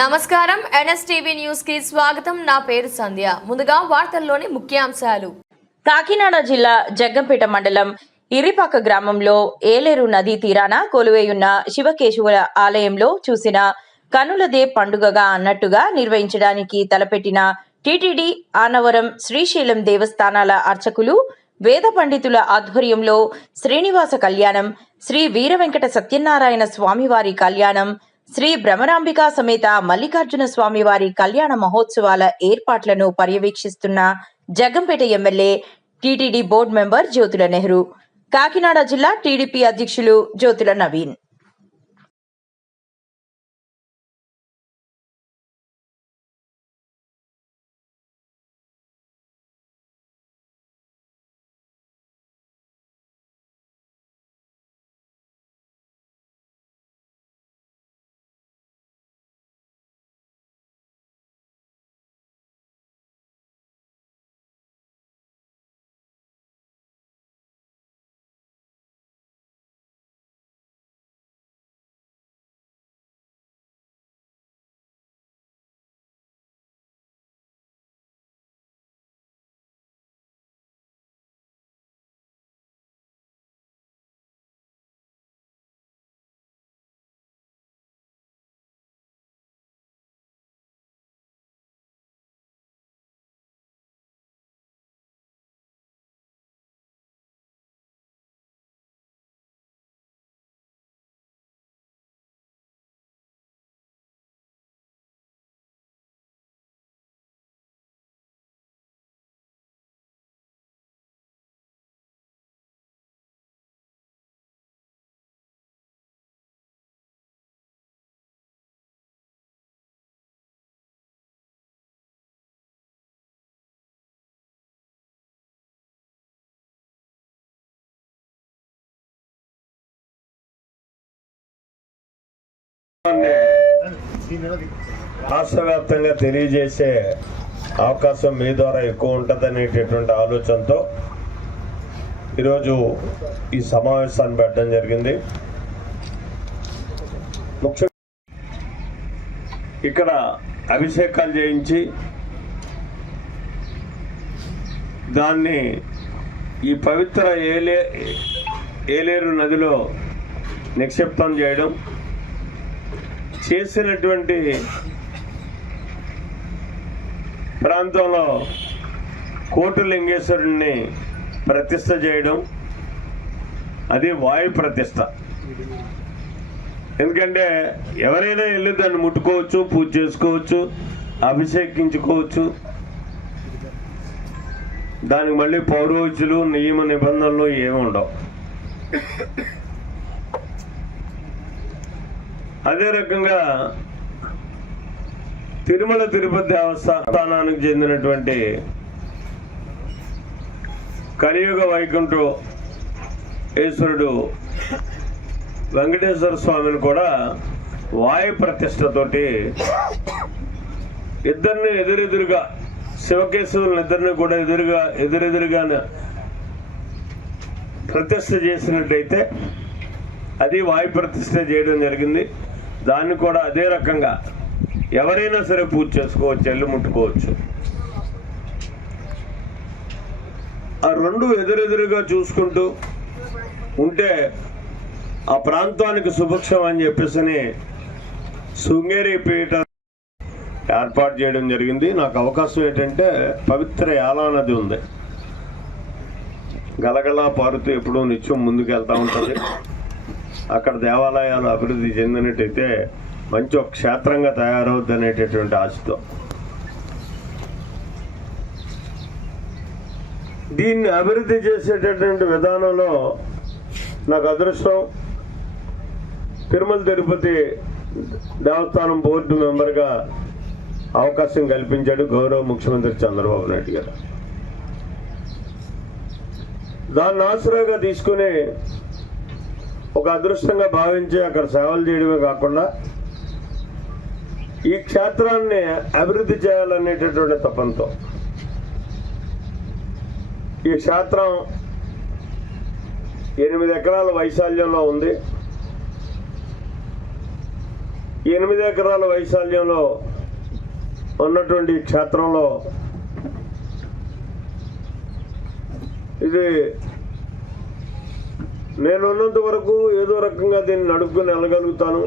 నమస్కారం NSTV news కి స్వాగతం. నా పేరు సంధ్య. ముందుగా వార్తల్లోని ముఖ్యాంశాలు. కాకినాడ జిల్లా జగ్గంపేట మండలం ఇరిపాక గ్రామంలో ఏలేరు నదీ తీరాన కొలువైయున్న శివకేశవుల ఆలయంలో చూసిన కనులదే పండుగగా అన్నట్టుగా నిర్వహించడానికి తలపెట్టిన టీటీడీ ఆనవరం శ్రీశైలం దేవస్థానాల అర్చకులు వేద పండితుల ఆధ్వర్యంలో శ్రీనివాస కళ్యాణం, శ్రీ వీరవెంకట సత్యనారాయణ స్వామివారి కళ్యాణం, శ్రీ భ్రమరాంబికా సమేత మల్లికార్జున స్వామివారి కళ్యాణ మహోత్సవాల ఏర్పాట్లను పర్యవేక్షిస్తున్న Jaggampeta MLA, TTD board member Jyothula Nehru, Kakinada జిల్లా టీడీపీ అధ్యక్షులు జ్యోతుల నవీన్. రాష్ట్ర వ్యాప్తంగా తెలియజేసే అవకాశం మీ ద్వారా ఎక్కువ ఉంటుందనేటటువంటి ఆలోచనతో ఈరోజు ఈ సమావేశాన్ని పెట్టడం జరిగింది. ముఖ్యంగా ఇక్కడ అభిషేకాలు చేయించి దాన్ని ఈ పవిత్ర ఏలేరు నదిలో నిక్షిప్తం చేయడం, చేసినటువంటి ప్రాంతంలో కోటిలింగేశ్వరుడిని ప్రతిష్ఠ చేయడం, అది వాయు ప్రతిష్ఠ. ఎందుకంటే ఎవరైనా వెళ్ళి దాన్ని ముట్టుకోవచ్చు, పూజ చేసుకోవచ్చు, అభిషేకించుకోవచ్చు. దానికి మళ్ళీ పౌరోహితులు, నియమ నిబంధనలు ఏమి ఉండవు. అదే రకంగా తిరుమల తిరుపతి దేవస్థానానికి చెందినటువంటి కలియుగ వైకుంఠేశ్వరుడు వెంకటేశ్వర స్వామిని కూడా వాయు ప్రతిష్టతోటి ఇద్దరిని ఎదురెదురుగా, శివకేశవులను ఇద్దరిని కూడా ఎదురెదురుగా ప్రతిష్ఠ చేసినట్టయితే అది వాయు ప్రతిష్ఠ చేయడం జరిగింది. దాన్ని కూడా అదే రకంగా ఎవరైనా సరే పూజ చేసుకోవచ్చు, ఎల్లు ముట్టుకోవచ్చు. ఆ రెండు ఎదురెదురుగా చూసుకుంటూ ఉంటే ఆ ప్రాంతానికి సుభిక్షం అని చెప్పేసి శృంగేరి పీఠ ఏర్పాటు చేయడం జరిగింది. నాకు అవకాశం ఏంటంటే పవిత్ర యాలా నది ఉంది, గలగలా పారుతూ ఎప్పుడూ నిత్యం ముందుకెళ్తూ ఉంటుంది. అక్కడ దేవాలయాలు అభివృద్ధి చెందినట్టయితే మంచి ఒక క్షేత్రంగా తయారవుద్ది అనేటటువంటి ఆశతో దీన్ని అభివృద్ధి చేసేటటువంటి విధానంలో నాకు అదృష్టం, తిరుమల తిరుపతి దేవస్థానం బోర్డు మెంబర్గా అవకాశం కల్పించాడు గౌరవ ముఖ్యమంత్రి చంద్రబాబు నాయుడు గారు. దాన్ని ఆసరాగా తీసుకుని ఒక అదృష్టంగా భావించి అక్కడ సేవలు చేయడమే కాకుండా ఈ క్షేత్రాన్ని అభివృద్ధి చేయాలనేటటువంటి తపంతో ఈ క్షేత్రం 8 ఎకరాల వైశాల్యంలో ఉంది. 8 ఎకరాల వైశాల్యంలో ఉన్నటువంటి క్షేత్రంలో ఇది నేనున్నంత వరకు ఏదో రకంగా దీన్ని నడుపుకుని వెళ్ళగలుగుతాను,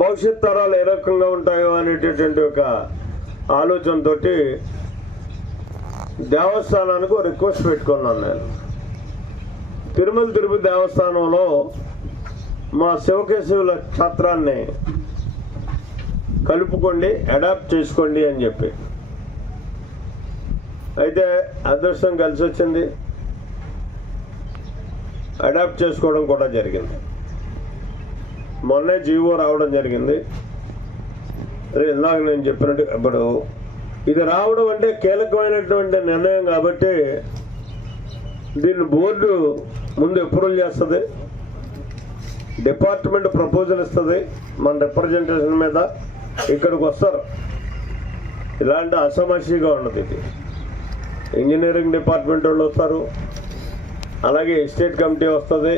భవిష్యత్ తరాలు ఏ రకంగా ఉంటాయో అనేటటువంటి ఒక ఆలోచనతో దేవస్థానానికి ఒక రిక్వెస్ట్ పెట్టుకున్నాను. నేను తిరుమల తిరుపతి దేవస్థానంలో మా శివకేశవుల క్షేత్రాన్ని కలుపుకోండి, అడాప్ట్ చేసుకోండి అని చెప్పి. అయితే అదృష్టం కలిసి వచ్చింది, అడాప్ట్ చేసుకోవడం కూడా జరిగింది. మొన్నే జీవో రావడం జరిగింది. ఇందాక నేను చెప్పినట్టు ఇప్పుడు ఇది రావడం అంటే కీలకమైనటువంటి నిర్ణయం కాబట్టి దీన్ని బోర్డు ముందు అప్రూవల్ చేస్తుంది, డిపార్ట్మెంట్ ప్రపోజల్ ఇస్తుంది, మన రిప్రజెంటేషన్ మీద ఇక్కడికి వస్తారు. ఇలాంటి అసమస్యగా ఉండదు. ఇది ఇంజనీరింగ్ డిపార్ట్మెంట్ వాళ్ళు వస్తారు, అలాగే ఎస్టేట్ కమిటీ వస్తుంది,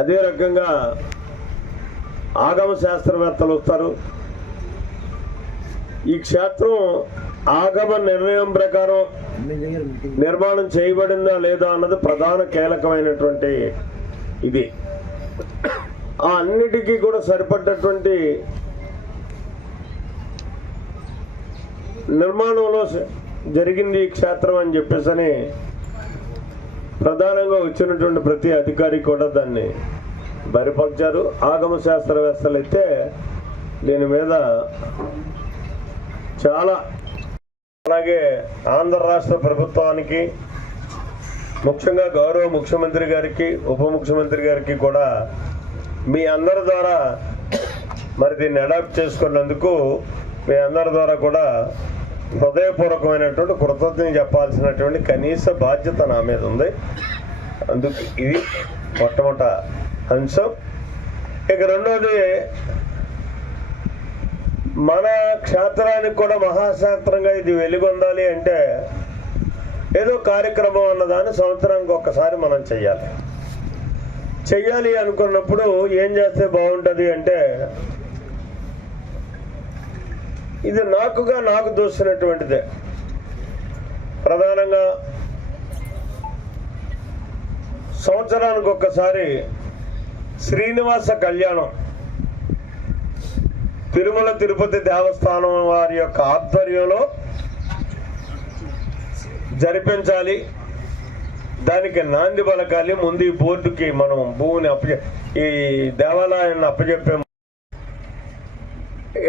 అదే రకంగా ఆగమ శాస్త్రవేత్తలు వస్తారు. ఈ క్షేత్రం ఆగమ నిర్ణయం ప్రకారం నిర్మాణం చేయబడిందా లేదా అన్నది ప్రధాన కీలకమైనటువంటి ఇది. ఆ అన్నిటికీ కూడా సరిపడ్డటువంటి నిర్మాణంలో జరిగింది ఈ క్షేత్రం అని చెప్పేసి ప్రధానంగా వచ్చినటువంటి ప్రతి అధికారి కూడా దాన్ని బరిపరిచారు. ఆగమ శాస్త్రవేత్తలు అయితే దీని మీద చాలా, అలాగే ఆంధ్ర రాష్ట్ర ప్రభుత్వానికి, ముఖ్యంగా గౌరవ ముఖ్యమంత్రి గారికి, ఉప ముఖ్యమంత్రి గారికి కూడా మీ అందరి ద్వారా మరి దీన్ని అడాప్ట్ చేసుకున్నందుకు మీ అందరి ద్వారా కూడా హృదయపూర్వకమైనటువంటి కృతజ్ఞత చెప్పాల్సినటువంటి కనీస బాధ్యత నా మీద ఉంది. అందుకు ఇది మొట్టమొదటి అంశం. ఇక రెండోది, మన క్షేత్రానికి కూడా మహాక్షేత్రంగా ఇది వెలుగొందాలి అంటే ఏదో కార్యక్రమం అన్నదాన్ని సంవత్సరానికి ఒక్కసారి మనం చెయ్యాలి అనుకున్నప్పుడు ఏం చేస్తే బాగుంటుంది అంటే, ఇది నాకు దోసినటువంటిదే. ప్రధానంగా సంవత్సరానికి ఒక్కసారి శ్రీనివాస కళ్యాణం తిరుమల తిరుపతి దేవస్థానం వారి యొక్క ఆధ్వర్యంలో జరిపించాలి. దానికి నాంది పలకాలి. ముందు ఈ బోర్డుకి మనం భూమిని ఈ దేవాలయాన్ని అప్పచెప్పే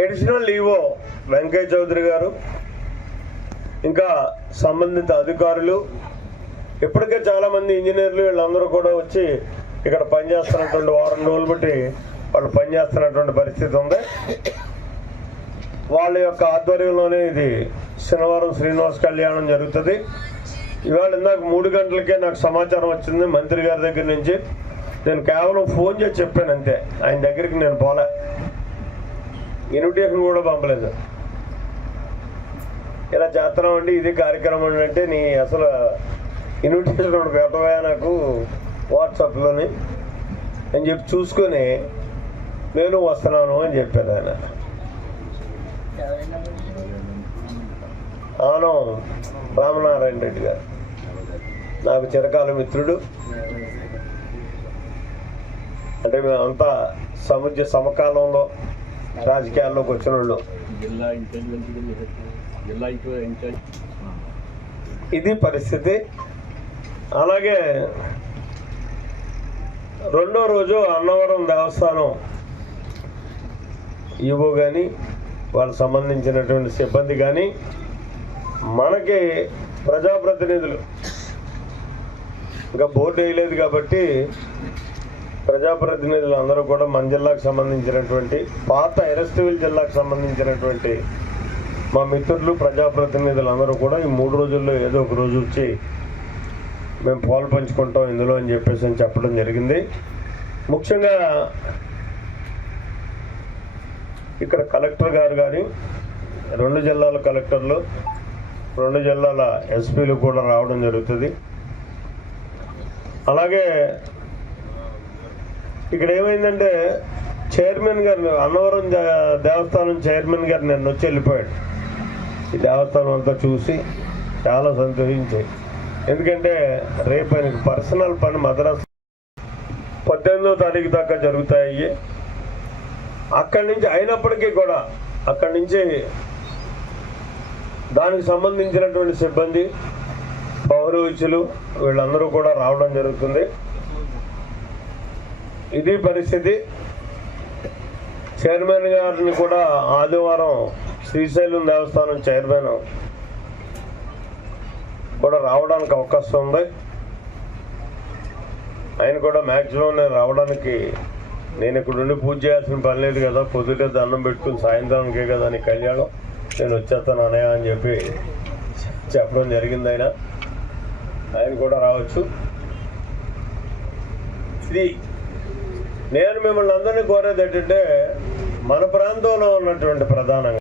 అడిషనల్ ఈవో వెంకయ్య చౌదరి గారు, ఇంకా సంబంధిత అధికారులు, ఇప్పటికే చాలామంది ఇంజనీర్లు వీళ్ళందరూ కూడా వచ్చి ఇక్కడ పనిచేస్తున్నటువంటి వారం రోజులు బట్టి వాళ్ళు పనిచేస్తున్నటువంటి పరిస్థితి ఉంది. వాళ్ళ యొక్క ఆధ్వర్యంలోనే ఇది శనివారం శ్రీనివాస కళ్యాణం జరుగుతుంది. ఇవాళ ఇందాక 3 గంటలకే నాకు సమాచారం వచ్చింది మంత్రి గారి దగ్గర నుంచి. నేను కేవలం ఫోన్ చేసి చెప్పాను అంతే, ఆయన దగ్గరికి నేను పోలే, ఇన్విటేషన్ కూడా పంపలేదు. ఇలా చేస్తున్నామండి, ఇది కార్యక్రమం అంటే నీ అసలు ఇన్విటేషన్ పెట్టవా నాకు వాట్సాప్లోని అని చెప్పి చూసుకొని నేను వస్తున్నాను అని చెప్పాను ఆయన. అవును, రామనారాయణ రెడ్డి గారు నాకు చిరకాల మిత్రుడు. అంటే మేమంతా సముద్ర సమకాలంలో రాజకీయాల్లోకి వచ్చిన వాళ్ళు. ఇది పరిస్థితి. అలాగే రెండో రోజు అన్నవరం దేవస్థానం ఈవో కానీ వాళ్ళకి సంబంధించినటువంటి సిబ్బంది కానీ మనకి ప్రజాప్రతినిధులు ఇంకా బోర్డు వేయలేదు కాబట్టి ప్రజాప్రతినిధులు అందరూ కూడా మన జిల్లాకు సంబంధించినటువంటి పాత ఎరస్టివిల్ జిల్లాకు సంబంధించినటువంటి మా మిత్రులు ప్రజాప్రతినిధులు అందరూ కూడా ఈ 3 రోజుల్లో ఏదో ఒక రోజు వచ్చి మేము పాలు పంచుకుంటాం ఇందులో అని చెప్పేసి చెప్పడం జరిగింది. ముఖ్యంగా ఇక్కడ కలెక్టర్ గారు కానీ 2 జిల్లాల కలెక్టర్లు 2 జిల్లాల ఎస్పీలు కూడా రావడం జరుగుతుంది. అలాగే ఇక్కడ ఏమైందంటే చైర్మన్ గారు అన్నవరం దేవస్థానం చైర్మన్ గారు నిన్న వచ్చి వెళ్ళిపోయాడు. ఈ దేవస్థానం అంతా చూసి చాలా సంతోషించాయి. ఎందుకంటే రేపు ఆయనకు పర్సనల్ పని మద్రాసు 18వ తారీఖు దాకా జరుగుతాయి. అక్కడి నుంచి అయినప్పటికీ కూడా అక్కడి నుంచి దానికి సంబంధించినటువంటి సిబ్బంది, పౌరోహితులు వీళ్ళందరూ కూడా రావడం జరుగుతుంది. ఇది పరిస్థితి. చైర్మన్ గారిని కూడా ఆదివారం శ్రీశైలం దేవస్థానం చైర్మన్ కూడా రావడానికి అవకాశం ఉంది. ఆయన కూడా మ్యాక్సిమం నేను రావడానికి, నేను ఇక్కడ ఉండి పూజ చేయాల్సిన పని లేదు కదా, పొద్దుటే దండం పెట్టుకుని సాయంత్రానికే కదా అని కళ్యాణం, నేను వచ్చేస్తాను అనయా అని చెప్పి చెప్పడం జరిగింది. ఆయన కూడా రావచ్చు. ఇది నేను మిమ్మల్ని అందరినీ కోరేది ఏంటంటే, మన ప్రాంతంలో ఉన్నటువంటి ప్రధానంగా